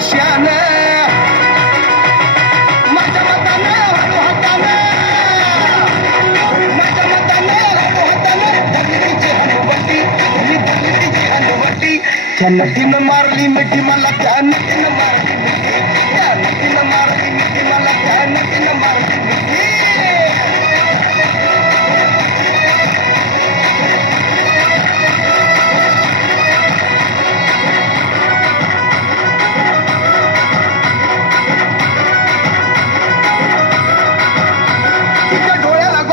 शान माझ्या मताने हळू हाताने माझ्या मताने हळू हाताने धरली तिची हनुवटी धरली तिची हनुवटी त्या नदीनं मारली मिठी मला त्या नदीनं मारली मिठी त्या नदीनं मारली मिठी मला त्या नदीनं मारली मिठी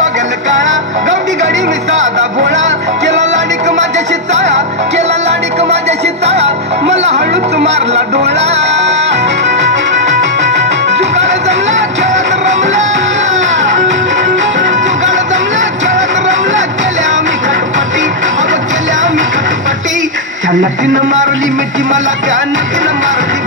गवडी गडी मी साधा भोळा केला लाडिक माझ्याशी चाळा केला लाडिक माझ्याशी चाळा मला हळूच मारला डोळा जुगाड जमला खेळत रमला जुगाड जमला खेळत रमला केल्या आम्ही खटपटी अब केल्या आम्ही खटपटी त्या नदीनं मारली मिठी मला त्या नदीनं मारली